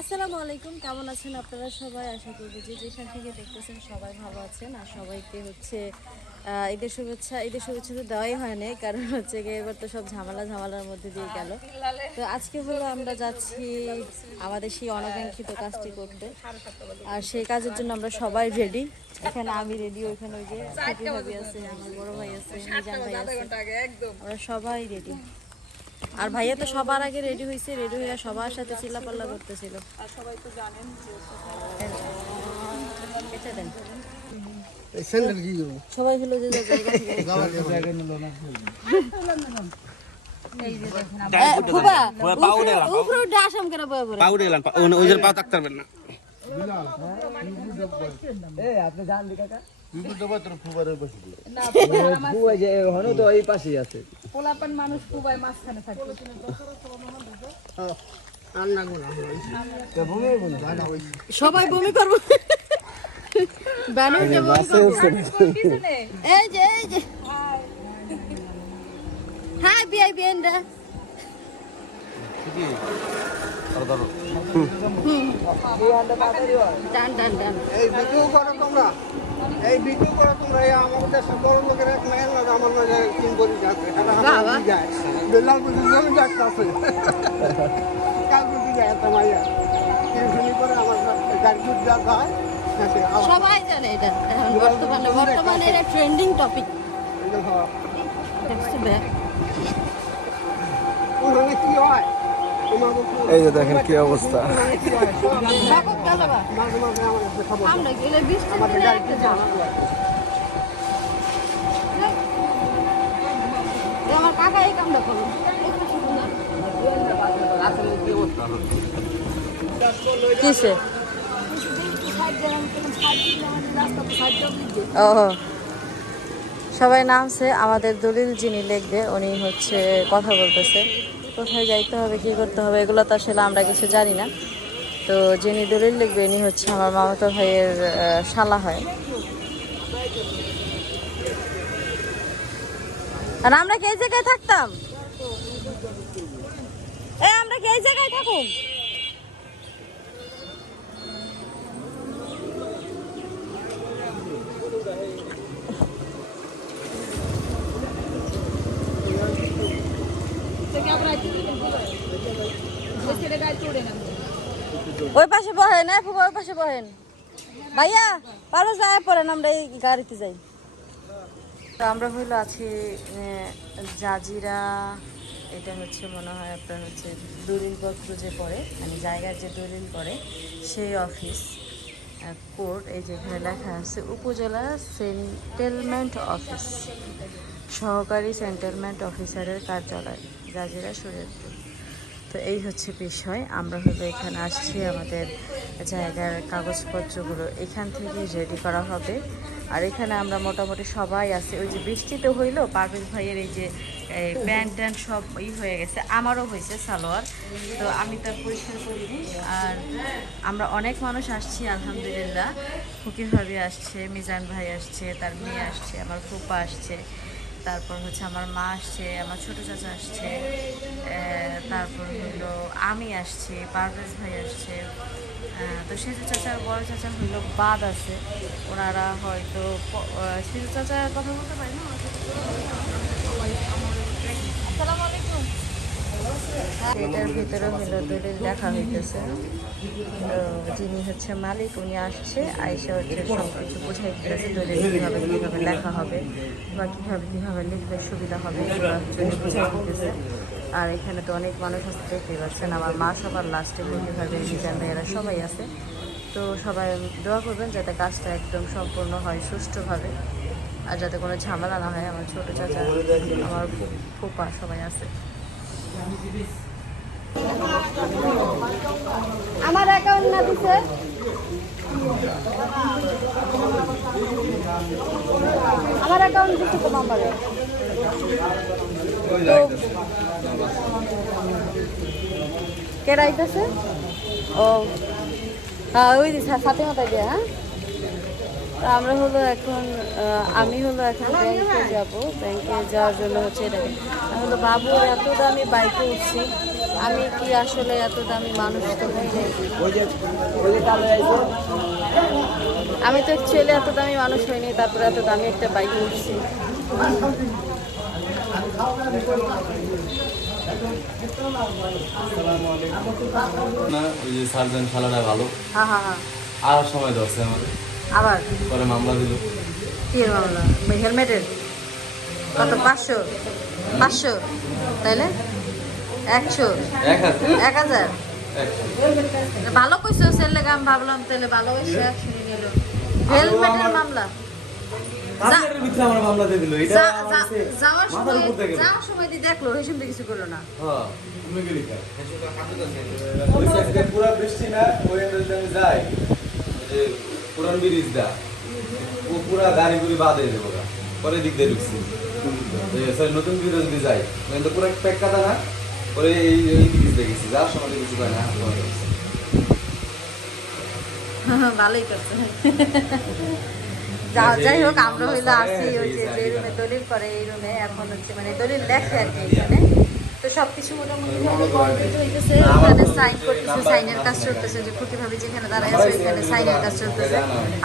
আসসালামু আলাইকুম, কেমন আছেন আপনারা সবাই? আশা করব যে যেখান থেকে দেখতেছেন সবাই ভালো আছেন। আর সবাইকে হচ্ছে ঈদের শুভেচ্ছা ঈদের শুভেচ্ছা তো দেওয়াই হয় কারণ হচ্ছে গিয়ে এবার তো সব ঝামেলা ঝামেলার মধ্যে দিয়ে গেল। তো আজকে হলো আমরা যাচ্ছি আমাদের সেই অনাকাঙ্ক্ষিত কাজটি করতে। আর সেই কাজের জন্য আমরা সবাই রেডি এখানে আমি রেডি ওইখানে ওই যে আছে, আমার বড় ভাই আছে মিজান ভাই আছে। আমরা সবাই রেডি আর ভাইয়া তো সবার আগে রেডি হয়েছে রেডি হয়ে সবার সাথে চিল্লাপাল্লা করতেছিল। এটা দেন। এই স্যান্ডেল কি করব? সবাই হলো যে যার জায়গা থেকে। এ, ফুবা, উপরে- উপরে উঠে আসাম করে বয়ে পড়ে। পাউডে গেলাম ওই যে পা না। তো ফুবারের বসে দিও পোলাপান মানুষ খুবই মাঝখানে থাকে। সবাই বমি করব। এই যে এই যে। হ্যাঁ বিআই বিএনরা এই ভিডিও করো তোমরা। এই ভিডিও করো তোমরা এই আমাদের দেশে বড় লোকের এক মেয়ের আমার মাঝে তিন বড়ি যাচ্ছে বেলাল বুঝি জমি যাচ্ছে আছে কাল বুঝি যায় একটা মাইয়া টিউশনি করে আমার গাড়ি দুধ যা যায় হ্যাঁ, সবাই জানে এটা। বর্তমানে বর্তমানে এটা ট্রেন্ডিং টপিক হয়? এই যে দেখেন কি অবস্থা। কিসে? ও সবাই নামছে, আমাদের দলিল যিনি লিখবে, উনি হচ্ছে কথা বলতেছে। কোথায় যাইতে হবে, কি করতে হবে, এগুলো তো আসলে আমরা কিছু জানি না। তো যিনি দলিল লিখবে ইনি হচ্ছে আমার মামাতো ভাইয়ের শালা হয়। আর আমরা কি জায়গায় থাকতাম? এ আমরা কি জায়গায় থাকুম? ওই পাশে বহেন হ্যাঁ ওই পাশে বহেন। ভাইয়া, পারো যায় পড়েন আমরা এই গাড়িতে যাই। আমরা হইল আছি জাজিরা, এটা হচ্ছে মনে হয় আপনার হচ্ছে দলিলপত্র যে পড়ে মানে জায়গার যে দলিল পড়ে, সেই অফিস কোর্ট, এই যেখানে লেখা আছে, উপজেলা সেন্টেলমেন্ট অফিস, সহকারী সেন্টেলমেন্ট অফিসারের কার্যালয়, জাজিরা শরীয়তপুর। তো এই হচ্ছে বিষয়। আমরা হলো এখানে আসছি, আমাদের জায়গার কাগজপত্রগুলো এখান থেকে রেডি করা হবে। আর এখানে আমরা মোটামুটি সবাই আছে। ওই যে বৃষ্টি তো হইল, পারভেজ ভাইয়ের এই যে প্যান্ট ট্যান্ট সব ই হয়ে গেছে। আমারও হয়েছে সালোয়ার। তো আমি তো পরিষ্কার করিনি। আর আমরা অনেক মানুষ আসছি, আলহামদুলিল্লাহ। ফকির ভাবি আসছে, মিজান ভাই আসছে, তার মেয়ে আসছে, আমার ফুপা আসছে। তারপর হচ্ছে আমার মা আসছে, আমার ছোট চাচা আসছে তারপর হলো আমি আসছি, পারভেজ ভাই আসছে। তো শিশু চাচার বড় চাচা হলো বাদ আছে। ওনারা হয়তো শিশু চাচার কথা বলতে পারি না ওনার সাথে? আসসালামু আলাইকুম এটার ভিতরে হলো দলিল দেখা হইতেছে। তো যিনি হচ্ছে মালিক, উনি আসছে, আইসা হচ্ছে সব বোঝাই দিতেছে দলিল কীভাবে কীভাবে লেখা হবে বা কীভাবে কীভাবে লিখলে সুবিধা হবে বোঝাই দিতেছে। আর এখানে তো অনেক মানুষ আছে দেখতে পাচ্ছেন আমার মা সবার লাস্টে কীভাবে মিজান ভাইয়েরা সবাই আছে। তো সবাই দোয়া করবেন যাতে কাজটা একদম সম্পূর্ণ হয় সুষ্ঠুভাবে। আর যাতে কোনো ঝামেলা না হয়, আমার ছোটো চাচা, আমার ফুপা সবাই আছে। আমার অ্যাকাউন্ট না দিছে? আমার অ্যাকাউন্ট দিছে তো নাম্বারে কে রাইতেছে? ও। হ্যাঁ ওই সাথে মাথায় দিয়ে হ্যাঁ? তো আমরা হলো এখন আমি হলো এখন ব্যাংকে যাব। ব্যাংকে যাওয়ার জন্য হচ্ছে এটাকে আমি হলো বাবুর এত দামি বাইকে উঠছি। আমি কি আসলে এত দামি মানুষ তো আমি তো অ্যাকচুয়ালি এত দামি মানুষ হইনি তারপরে এত দামি একটা বাইক উঠছি। না ওই যে সার্জন ভালো। হ্যাঁ হ্যাঁ আর সময় ধরছে আমাদের আবার? পরে মামলা দিল। কি এর মামলা? হেলমেটের? কত? পাঁচশো? পাঁচশো? তাইলে? একশো? এক হাজার। ভালো কইছো সেল লেগে আমি ভাবলাম তাহলে ভালো হয়েছে শুনে নিল। হেলমেটের মামলা। যাওয়ার সময় দেখল সেই সময় কিছু করল না। হ্যাঁ, পুরা বৃষ্টি ওই পুরান ব্রিজ দা। ও পুরা গাড়ি গুড়ি বাদে গা। পরে দিক দিয়ে ঢুকছি। নতুন ব্রিজ যদি যাই কিন্তু পুরো প্যাক কাটা না? পরে এই এই ব্রিজ দেখেছি যার সময় কিছু পাই না গেছে। ভালোই করছে। যা যাই হোক আমরা হইল আসি ওই যে রুমে দলিল করে এই রুমে। এখন হচ্ছে মানে দলিল লেখে আর কি এখানে। তো সবকিছু মোটামুটি কমপ্লিট হইতেছে। এখানে সাইন করতেছে সাইনের কাজ চলতেছে যে খুঁটি যেখানে দাঁড়ায় আছে ওইখানে সাইনের কাজ চলতেছে।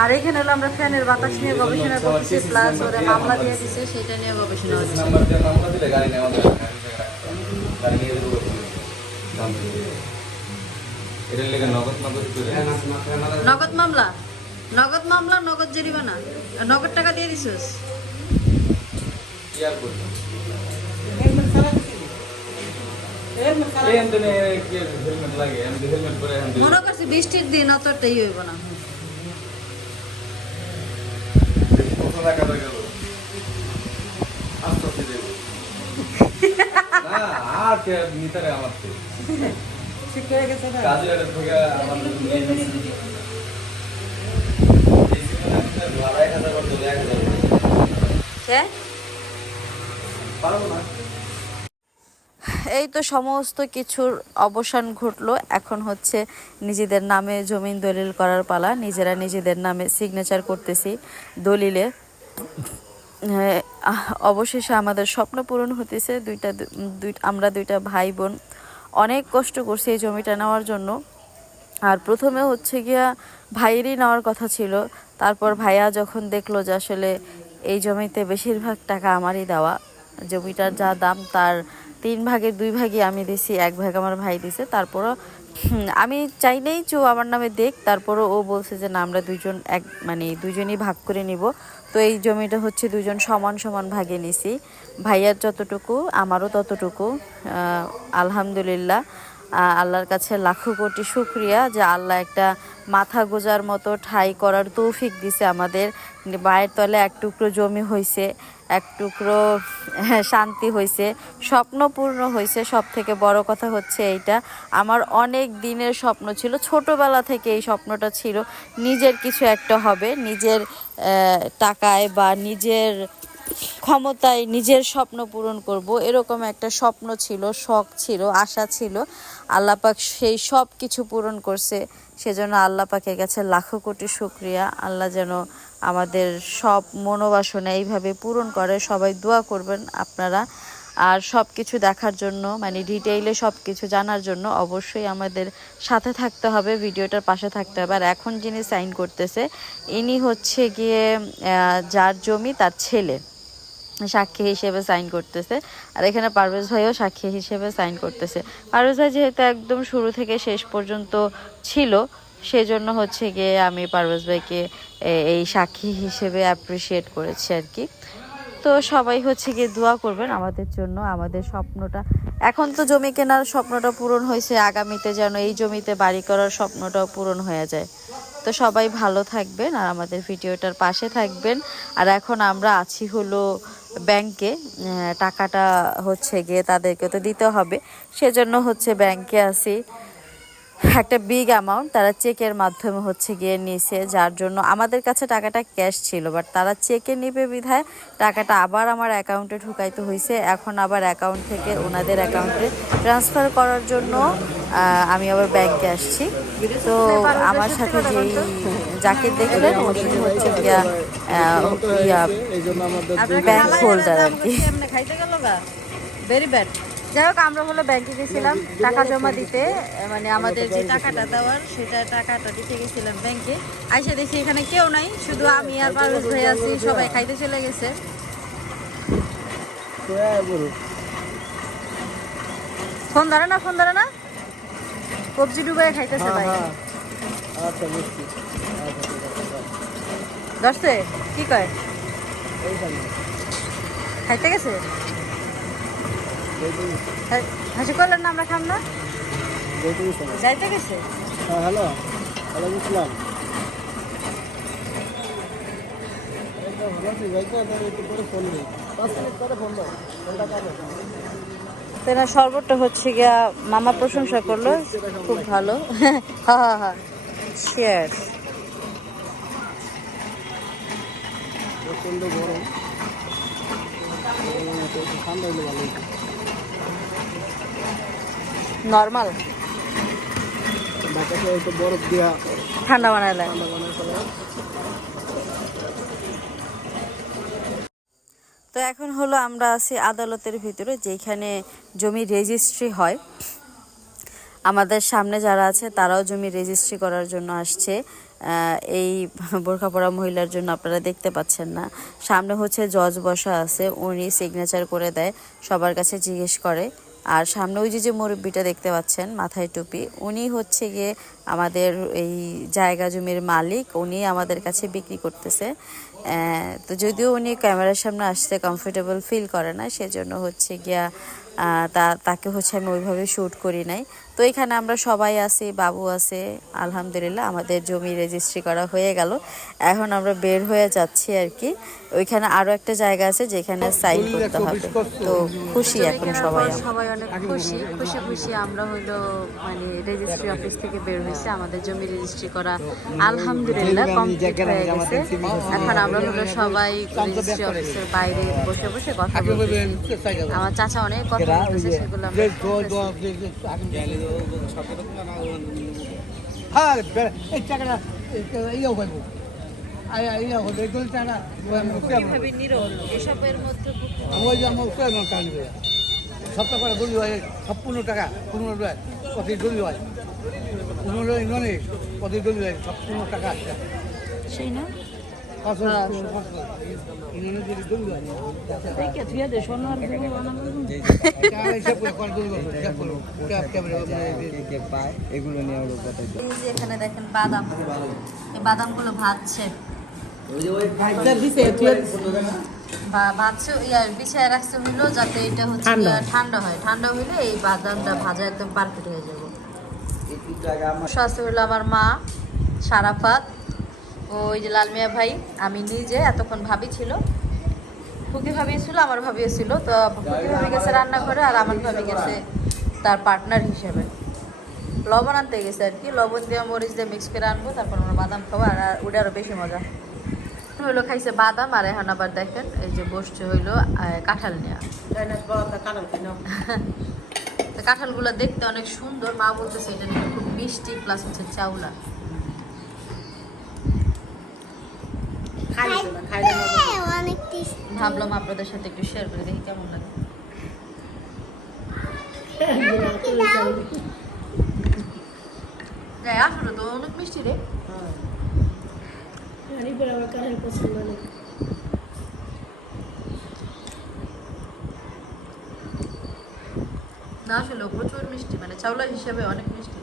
আর এখানে হলো আমরা ফ্যানের বাতাস নিয়ে গবেষণা করতেছি প্লাস ওরা মামলা দিয়ে দিছে সেটা নিয়ে গবেষণা হচ্ছে। নগদ মামলা? নগদ মামলা নগদ জরিমানা? নগদ টাকা দিয়ে দিছিস? কি আর করব? মনে করছি বৃষ্টির দিন অতটাই হইব না। হ্যাঁ? পারব না। এই তো সমস্ত কিছুর অবসান ঘটলো। এখন হচ্ছে নিজেদের নামে জমিন দলিল করার পালা। নিজেরা নিজেদের নামে সিগনেচার করতেছি দলিলে। হ্যাঁ, অবশেষে আমাদের স্বপ্ন পূরণ হতেছে। দুইটা দুই আমরা দুইটা ভাই বোন। অনেক কষ্ট করছি এই জমিটা নেওয়ার জন্য। আর প্রথমে হচ্ছে গিয়া ভাইয়েরই নেওয়ার কথা ছিল। তারপর ভাইয়া যখন দেখল যে আসলে এই জমিতে বেশিরভাগ টাকা আমারই দেওয়া জমিটার যা দাম তার তিন ভাগের দুই ভাগে আমি দিছি, এক ভাগ আমার ভাই দিছে, তারপরও আমি চাইলেই যে আমার নামে দেখ, তারপরও ও বলছে যে না, আমরা দুজন এক মানে দুইজনই ভাগ করে নিব। তো এই জমিটা হচ্ছে দুজন সমান সমান ভাগে নিছি। ভাইয়ার যতটুকু, আমারও ততটুকু আলহামদুলিল্লাহ। আল্লাহর কাছে লাখো কোটি শুক্রিয়া যে আল্লাহ একটা মাথা গোজার মতো ঠাই করার তৌফিক দিছে আমাদের। মায়ের তলে এক টুকরো জমি হয়েছে এক টুকরো হ্যাঁ, শান্তি হয়েছে স্বপ্ন পূর্ণ হয়েছে সব থেকে বড় কথা হচ্ছে এইটা আমার অনেক দিনের স্বপ্ন ছিল ছোটবেলা থেকে এই স্বপ্নটা ছিল নিজের কিছু একটা হবে নিজের টাকায় বা নিজের ক্ষমতায় নিজের স্বপ্ন পূরণ করব এরকম একটা স্বপ্ন ছিল শখ ছিল আশা ছিল। আল্লাপাক সেই সব কিছু পূরণ করছে। সেজন্য আল্লাহ পাকের কাছে লাখো কোটি শুক্রিয়া। আল্লাহ যেন আমাদের সব মনোবাসনা এইভাবে পূরণ করে। সবাই দোয়া করবেন আপনারা। আর সব কিছু দেখার জন্য মানে ডিটেইলে সব কিছু জানার জন্য অবশ্যই আমাদের সাথে থাকতে হবে, ভিডিওটার পাশে থাকতে হবে। আর এখন যিনি সাইন করতেছে, ইনি হচ্ছে গিয়ে যার জমি তার ছেলে। সাক্ষী হিসেবে সাইন করতেছে। আর এখানে পারভেজ ভাইও সাক্ষী হিসেবে সাইন করতেছে। পারভেজ ভাই যেহেতু একদম শুরু থেকে শেষ পর্যন্ত ছিল, সেজন্য হচ্ছে গিয়ে আমি পারভেজ ভাইকে এই সাক্ষী হিসেবে অ্যাপ্রিসিয়েট করেছি আর কি। তো সবাই হচ্ছে গিয়ে দোয়া করবেন আমাদের জন্য, আমাদের স্বপ্নটা। এখন তো জমি কেনার স্বপ্নটা পূরণ হয়েছে, আগামীতে যেন এই জমিতে বাড়ি করার স্বপ্নটাও পূরণ হয়ে যায়। তো সবাই ভালো থাকবেন আর আমাদের ভিডিওটার পাশে থাকবেন। আর এখন আমরা আছি হলো ব্যাংকে টাকাটা হচ্ছে গিয়ে তাদেরকে তো দিতে হবে। সেজন্য হচ্ছে ব্যাংকে আছি। একটা বিগ অ্যামাউন্ট তারা চেকের মাধ্যমে হচ্ছে গিয়ে নিয়েছে যার জন্য আমাদের কাছে টাকাটা ক্যাশ ছিল। বাট তারা চেকে নেবে বিধায় টাকাটা আবার আমার অ্যাকাউন্টে ঢুকাইতে হয়েছে এখন আবার অ্যাকাউন্ট থেকে ওনাদের অ্যাকাউন্টে ট্রান্সফার করার জন্য আমি আবার ব্যাংকে আসছি। তো আমার সাথে যেই যাকে দেখলেন উনি হচ্ছে গিয়া আমাদের ব্যাংক হোল্ডার আর কি। ভেরি ব্যাড যাই হোক আমরা হলো ব্যাংকে গেছিলাম টাকা জমা দিতে মানে আমাদের যে টাকাটা দেওয়ার সেটা টাকাটা দিতে গেছিলাম ব্যাংকে আইসা দেখি এখানে কেউ নাই শুধু আমি আর পারভেজ ভাই আছি সবাই খাইতে চলে গেছে। ফোন ধরে না ফোন ধরে না? কবজি ডুবাই খাইতেছে ভাই। আচ্ছা বুঝছি। দশতে কি কয়? খাইতে গেছে? হ্যাঁ, হাসি করলেন না আমরা খাম না। যাইতে গেছে? হ্যাঁ হ্যালো। তেনার শরবতটা হচ্ছে গিয়া মামা প্রশংসা করল। খুব ভালো। হা হা হা শেয়ার প্রচণ্ড গরম। ঠান্ডা হলে ভালো নর্মাল বরফ ঠান্ডা বানাইলে ঠান্ডা তো এখন হলো আমরা আছি আদালতের ভিতরে যেখানে জমি রেজিস্ট্রি হয়। আমাদের সামনে যারা আছে তারাও জমি রেজিস্ট্রি করার জন্য আসছে। এই বোরখা পরা মহিলার জন্য আপনারা দেখতে পাচ্ছেন না। সামনে হচ্ছে জজ বসা আছে উনি সিগনেচার করে দেয় সবার কাছে জিজ্ঞেস করে। আর সামনে ওই যে যে মুরব্বিটা দেখতে পাচ্ছেন, মাথায় টুপি, উনি হচ্ছে গিয়ে আমাদের এই জায়গা জমির মালিক, উনি আমাদের কাছে বিক্রি করতেছে। তো যদিও উনি ক্যামেরার সামনে আসতে কমফোর্টেবল ফিল করে না, সেজন্য হচ্ছে গিয়া তা, তাকে হচ্ছে আমি ওইভাবে শ্যুট করি নাই। তো এখানে আমরা সবাই আছি বাবু আছে আলহামদুলিল্লাহ আমাদের জমি রেজিস্ট্রি করা হয়ে গেল। এখন আমরা বের হয়ে যাচ্ছি আর কি। ওইখানে আরও একটা জায়গা আছে যেখানে সাইন করতে হবে। তো খুশি এখন সবাই। সবাই অনেক খুশি খুশি খুশি। আমরা হইল মানে রেজিস্ট্রি অফিস থেকে বের হয়েছে আমাদের জমি রেজিস্ট্রি করা আলহামদুলিল্লাহ কমপ্লিট হয়ে গেছে। এখন আমরা হলো সবাই রেজিস্ট্রি অফিসের বাইরে বসে বসে কথা বলতেছি। আমার চাচা অনেক কথা বলতেছে সেগুলো আমরা। হ্যাঁ এই টাকাটা ইয়ে ইয়ে টাকা নিবে। সপ্তাহ করে দলি হয় সম্পূর্ণ টাকা পনেরো টাকা প্রতি দলি হয়। পনেরো ইংনে প্রতি দলি হয় সম্পূর্ণ টাকা। সেই না? এখানে দেখেন বাদাম। এই বাদামগুলো ভাজছে। বা- ভাজছে বিছায় রাখছে হইল যাতে এটা হচ্ছে ঠান্ডা। হয়। ঠান্ডা হইলে এই বাদামটা ভাজা একদম পারফেক্ট হয়ে যাবে। আছে হইল আমার মা সারাফাত ওই যে লালমিয়া ভাই, আমি নিজে এতক্ষণ ভাবি ছিল। ফুকি ভাবি ছিল, আমার ভাবি ছিল। তো ফুকি ভাবি গেছে রান্নাঘরে আর আমার ভাবি গেছে তার পার্টনার হিসেবে। লবণ আনতে গেছে আর কি। লবণ দিয়ে মরিচ দিয়ে মিক্স করে আনব, তারপর আমরা বাদাম খাব আর ওটা আরও বেশি মজা। হইল খাইছে বাদাম আর এখন আবার দেখেন, এই যে বসছে হইল কাঁঠাল নেওয়া কাঁঠালগুলো দেখতে অনেক সুন্দর। মা বলতেছে, এটা খুব মিষ্টি প্লাস হচ্ছে চাউলা অনেক টেস্ট ভাবলাম আপনাদের সাথে একটু শেয়ার করে দেখি কেমন লাগে। আসলে তো অনেক মিষ্টি রে। না আসলে প্রচুর মিষ্টি মানে চাউলা হিসেবে অনেক মিষ্টি।